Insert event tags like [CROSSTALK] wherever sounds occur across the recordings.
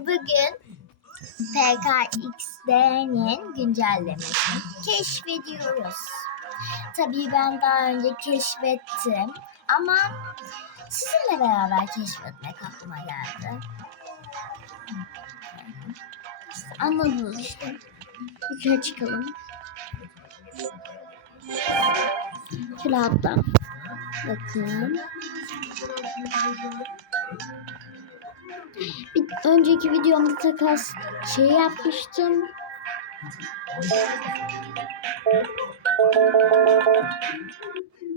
bugün PKXD'nin güncellemesini keşfediyoruz. Tabii ben daha önce keşfettim ama sizinle beraber keşfetmek aklıma geldi. Anladınız işte. Yukarı çıkalım. Şöyle atla. Bakın. Bir önceki videomda takas şey yapmıştım.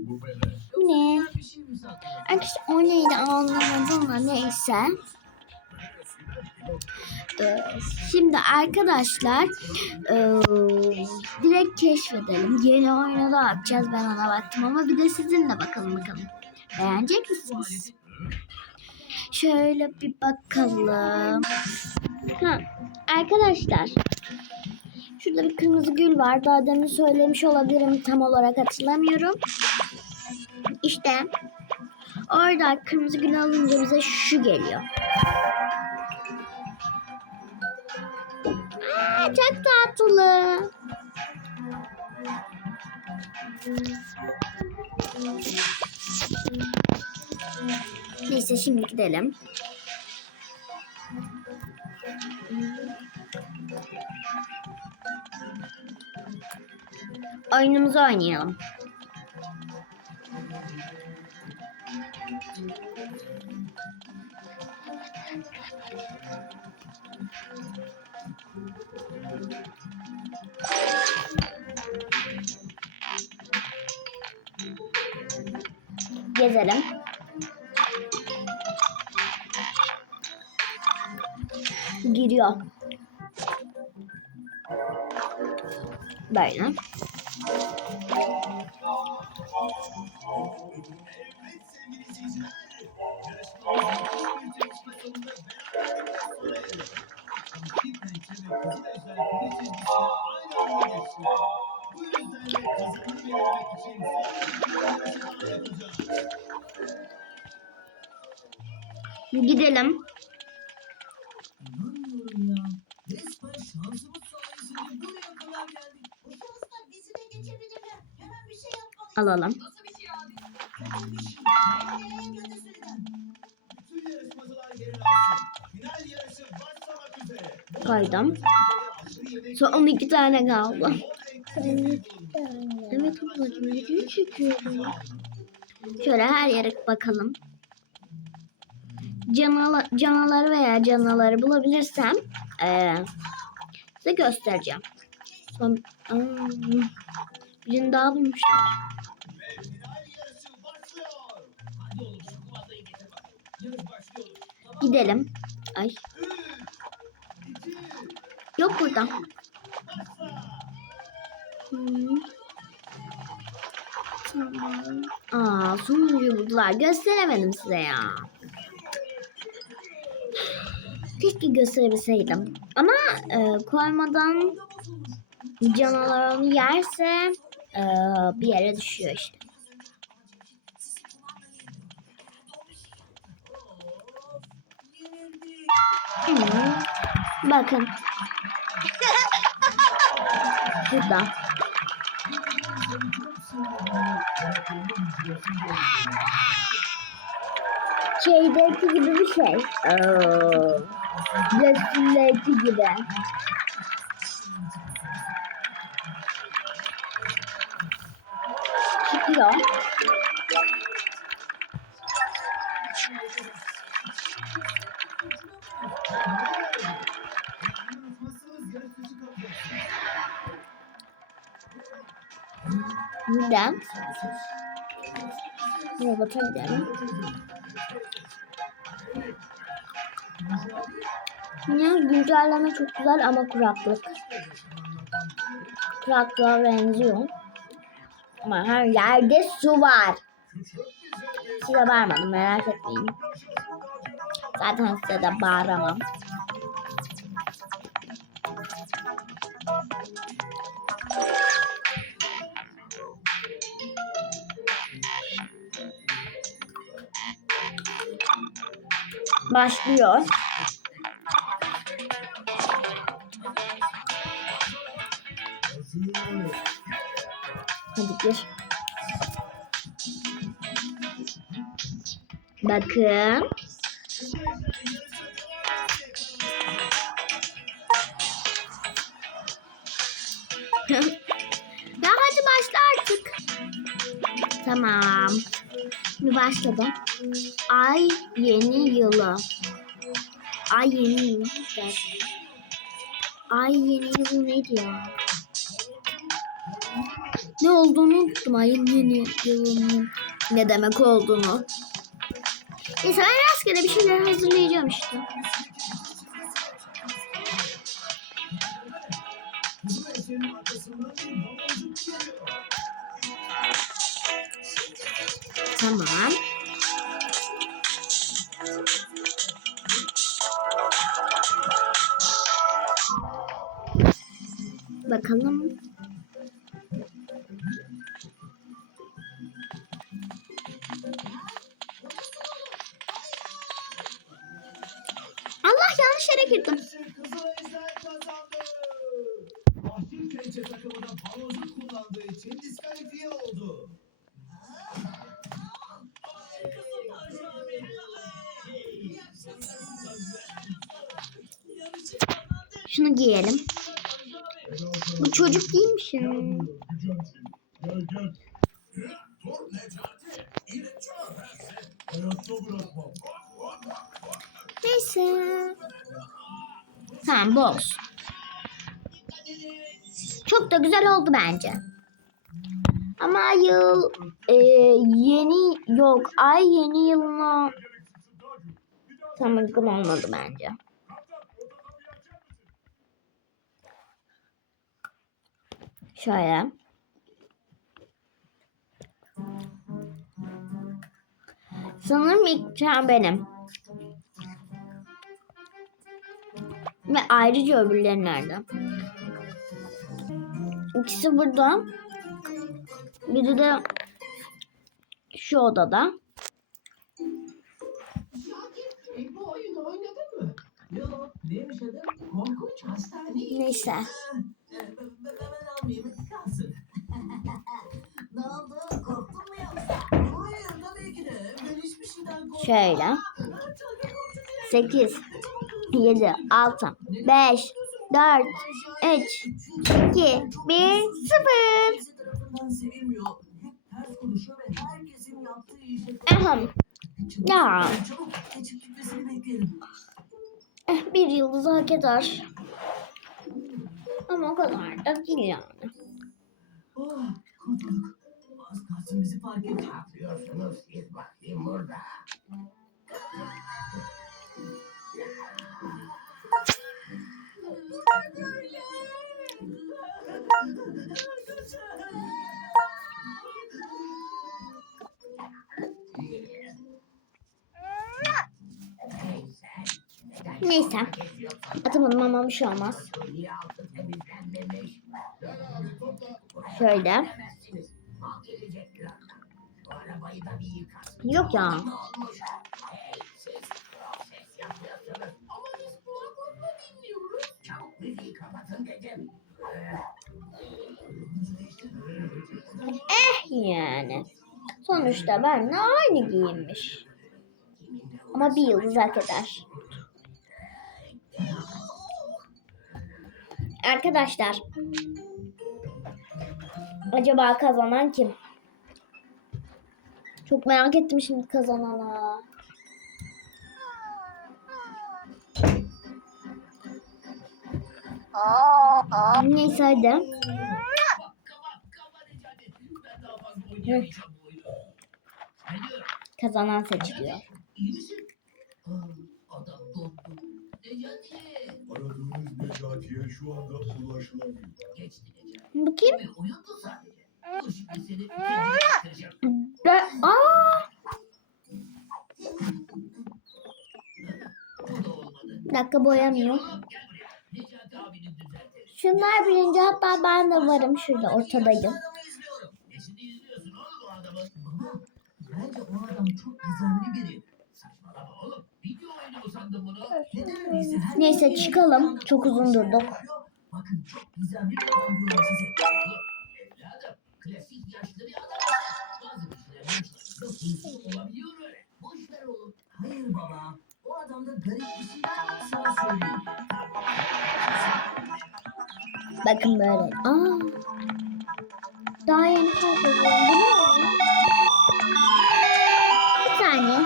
Bu ne? Arkadaşlar o neydi anlamadım da neyse. Ee, şimdi arkadaşlar ee, direkt keşfedelim. Yeni oyuna da atacağız ben ona baktım ama bir de sizinle bakalım bakalım. Beğenecek misiniz? Şöyle bir bakalım. Ha, arkadaşlar. Şurada bir kırmızı gül var. Daha demin söylemiş olabilirim. Tam olarak hatırlamıyorum. İşte orada kırmızı gül alınca bize şu geliyor. Aa, çok tatlı. Neyse şimdi gidelim. Oyunumuzu oynayalım. Gezelim. Giriyor. Böyle. Gidelim. Alalım. Nasıl bir şey Son 12 tane kaldı. Evet ablacığım video çekiyorum. Şöyle her yere bakalım. Canalar, canaları veya canaları bulabilirsem eee, size göstereceğim. Son, birini daha bulmuştum. Gidelim. Ay yok burada. Hmm. Tamam. Aa sonuncuyu buldular. Gösteremedim size ya. Keşke gösterebilseydim. Ama e, koymadan canavar onu yerse e, bir yere düşüyor işte. Hmm. Bakın. Burada. Şeydeki gibi bir şey. Resimdeki gibi. Çıkıyor. Buradan. Robota gidelim. Ya güncelleme çok güzel ama kuraklık. Kuraklığa benziyor. Ama her yerde su var. Size bağırmadım merak etmeyin. Zaten size de bağıramam. Başlıyor. Hadi gir. Bakın. [LAUGHS] ya hadi başla artık. Tamam. Şimdi başladı. Ay yeni yılı. Ay yeni yılı. Ay yeni yılı neydi ya? Ne olduğunu unuttum ayın yeni yılının ne demek olduğunu. Neyse ben rastgele bir şeyler hazırlayacağım işte. Tamam. Bakalım. Allah yanlış yere girdim. Şunu giyelim. Bu çocuk. İnce Hayatta bırakmam. Neyse. Tamam bu. Çok da güzel oldu bence. Ama yıl e, yeni yok. Ay yeni yılına tam uygun olmadı bence. Şöyle. Sanırım ilk çağ benim. Ve ayrıca öbürleri nerede? İkisi burada. Biri de şu odada. Şakir, Şöyle. 8, 7, 6, 5, 4, 3, 2, 1, 0. Kimse tarafından sevilmiyor. Hep ters konuşuyor ve herkesin yaptığı işe... Ahem. Ya. Eh, bir yıldız hak eder. Ama o kadar da değil yani. Bizi fark edecek. Ne yapıyorsunuz siz bakayım burada? Neyse. Atamadım ama bir şey olmaz. Şöyle. Yok ya. Eh yani. Sonuçta benimle aynı giyinmiş. Ama bir yıldız hak eder. Arkadaşlar. Acaba kazanan kim? Çok merak ettim şimdi kazanana. Neyse hadi. Bu. Kazanan seçiliyor. Aradığınız Necati'ye şu anda ulaşılamıyor. Geçti Necati. Bakayım. Bir oyundu sadece. Dur şimdi seni ikinciye getireceğim. Be- Aa, bir dakika boyamıyor. Şunlar birinci hatta ben de varım şurada ortadayım. Gizemli Neyse, çıkalım. Çok uzun durduk. Bakın çok güzel bir adam size. Evladım, klasik yaşlı bir adam. Hayır baba. O adamda garip bir şey. Sana söyleyeyim. Bakın böyle. Aa. Daha yeni fark? Bir saniye.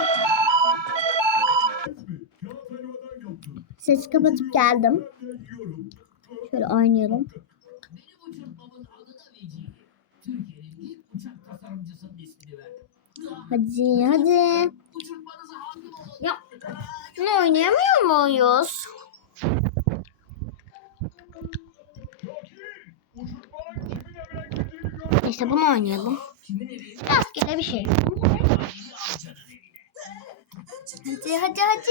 Sesi kapatıp geldim. Şöyle oynayalım. Hadi hadi. Ya. Ne oynayamıyor muyuz? İşte bunu oynayalım. Rastgele bir şey. Hadi hadi hadi.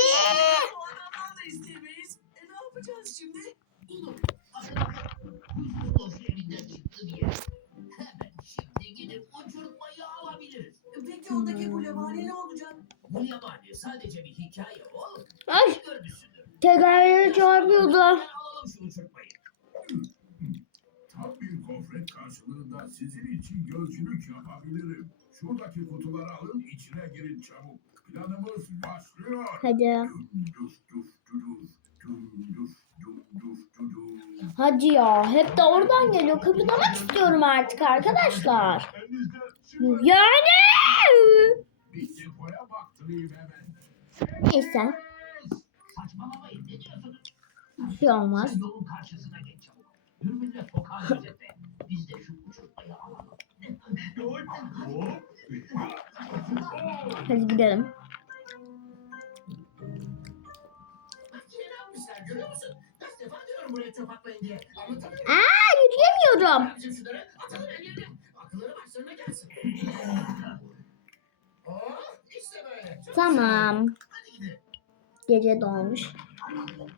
E bu levhane ne olacak? Bu yabani sadece bir hikaye oğlum. Ay Görmüşsündür. çarpıyordu. Hemen alalım şu uçurtmayı. Tam bir gofret karşılığında sizin için gözcülük yapabilirim. Şuradaki kutuları alın içine girin çabuk. Planımız başlıyor. Hadi. Hadi ya. Hep de oradan geliyor. Kıpırdamak istiyorum artık arkadaşlar. Yani. bir depoya baktırayım hemen. Neyse. Bir şey olmaz. Hadi gidelim. Aa yürüyemiyorum. Tamam. Gece dolmuş.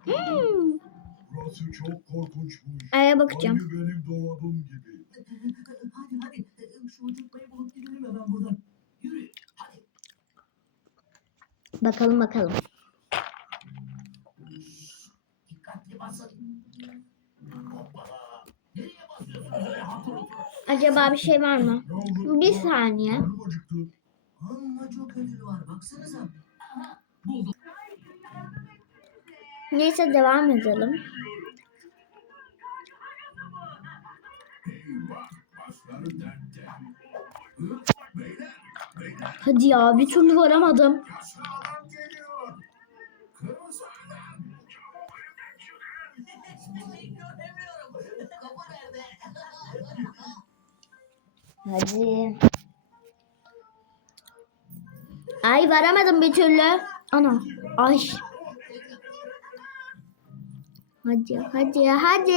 Hmm. Burası çok korkunçmuş. Aya bakacağım. Aynı benim dolabım gibi. Hadi hadi. Şu uçurtmayı bulup gidelim hemen buradan. Yürü. Hadi. Bakalım bakalım. Dikkatli basın. Hoppala. Nereye basıyorsunuz? Acaba bir şey var mı? Bir saniye. Baksanıza. Aha. Neyse devam edelim. Hadi ya bir türlü varamadım. yaşlı Ay varamadım bir türlü. Ana. Ay. Hadi hadi hadi.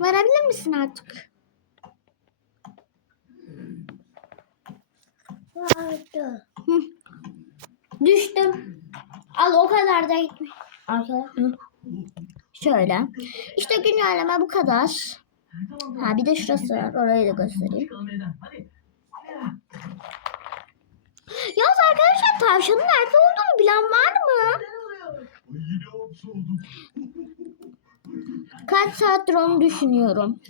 Varabilir misin artık? Vardı. Düştüm. Al o kadar da gitmiş. Arkadaş. Hı. Şöyle. İşte güncelleme bu kadar. Ha bir de şurası var. Orayı da göstereyim. Yalnız arkadaşlar tavşanın nerede olduğunu bilen var mı? Kaç saattir onu düşünüyorum.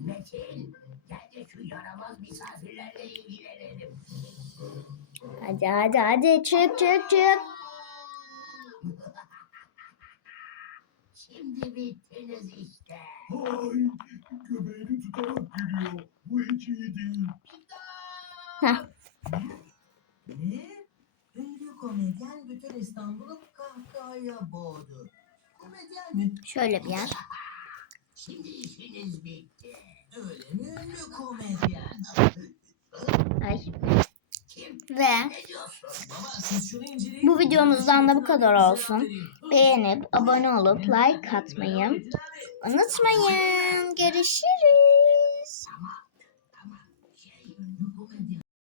Metin, gel de şu yaramaz misafirlerle ilgilenelim. Hadi hadi hadi çık çık çık. Şimdi bittiniz işte. Ay, göbeğini tutarak gülüyor. Bu hiç iyi değil. Heh. Ne? Ünlü komedyen bütün İstanbul'u kahkahaya boğdu. Komedyen? Şöyle bir yer. Şimdi işiniz bitti. Öyle mi ünlü komedyen? Ay. Ve bu videomuzdan da bu kadar olsun. Beğenip abone olup like atmayı unutmayın. Görüşürüz.